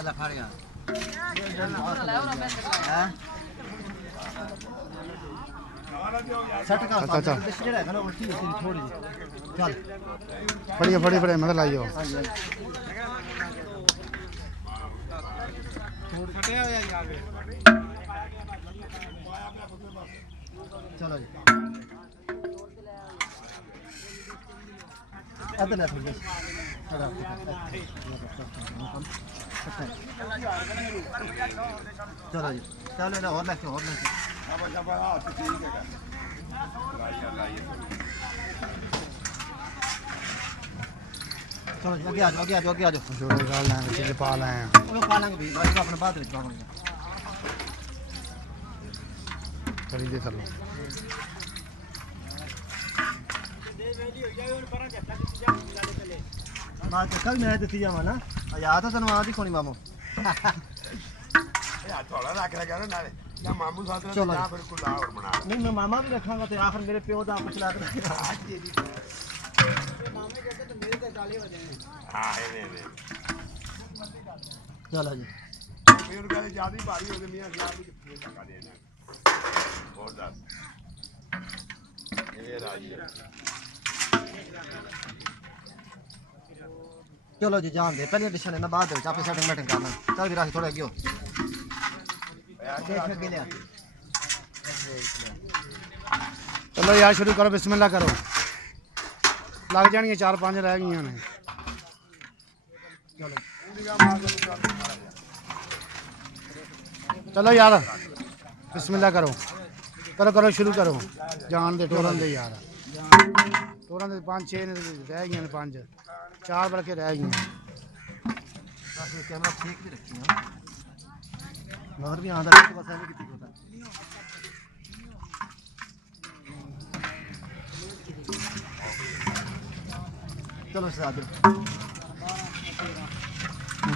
अल्लाह खा गया सेट का अच्छा जेड़ा है ना उल्टी होती थोड़ी चल बड़ी बड़ी बड़ी मतलब लाइयो चलो जी अदर ले थोड़ी चलो जी चलो ना और लेके चलो जी आगे आ जाओ आगे आ जाओ जोड़े डाल लें चीज़ें पा लें वो पा लेंगे भी भाई अपने बाद में पाएंगे खरीदे चलो मां कल मैं देती जावा ना याद है तन्नू आदी कोनी मामू यार थोड़ा रख लगा ना नाले या मामू साथ में चलो। या बिल्कुल ला और बना नहीं मैं मामा भी रखांगा तो आखिर मेरे प्यो दा कुछ लाग हां है ने चलो जी फिर गल ज्यादा भारी हो गई मियां साहब की फिर लगा देना बहुत ज्यादा ये राजी चलो जी जान दे पहले डिशन है ना बाद में आपे सेटिंग मैटिंग करना चल भी राखी थोड़ा आगे हो देख के ले चलो यार शुरू करो बिस्मिल्लाह करो लग जानियां 4-5 रह गई ने चलो चलो यार बिस्मिल्लाह करो करो करो शुरू करो जान दे टोरन दे यार टोरन दे 5-6 रह गई ने 5 4 बल्कि रह गई राखी कैमरा ठीक भी रखी है मगर भी आंदा तो बस नहीं कितनी होता चलो साहब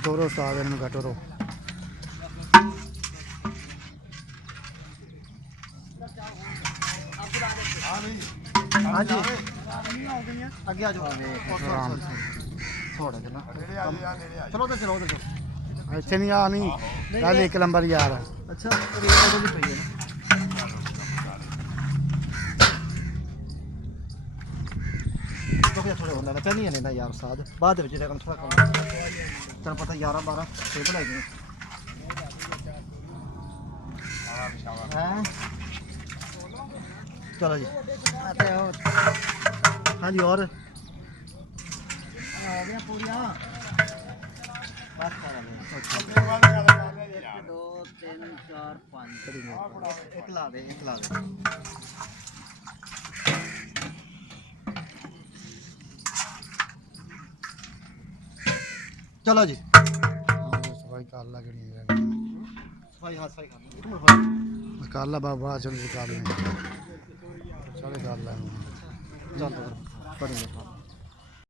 टोरो उस्ताद इन्होंने का टोरो हाँ जी आगे आ जाओ थोड़ा चलो चलो उधर चलो उधर चलो ਇੱਥੇ ਨਹੀਂ ਆ ਨਹੀਂ ਕੱਲ ਇੱਕ ਨੰਬਰ ਯਾਰ अच्छा रेट तो भी पई है तो क्या थोड़े होना चाहिए नहीं ना यार साथ बाद में जेड़ा कम थोड़ा कम तेरा पता 11 12 टेबल है हैं चलो जी आते हो हाँ जी और आ गया पूरियां बस अच्छा 2 3 4 5 एक ला दे चलो जी ਸਫਾਈ ਕਰ ਲਾ ਕਿਹੜੀ सफाई हाथ सफाई कर ਕਰ ਲਾ ਬਾਬਾ ਚਲ ਕਰ ਲੈ ਚਲੇ ਕਰ ਲੈ चल पढ़ेंगे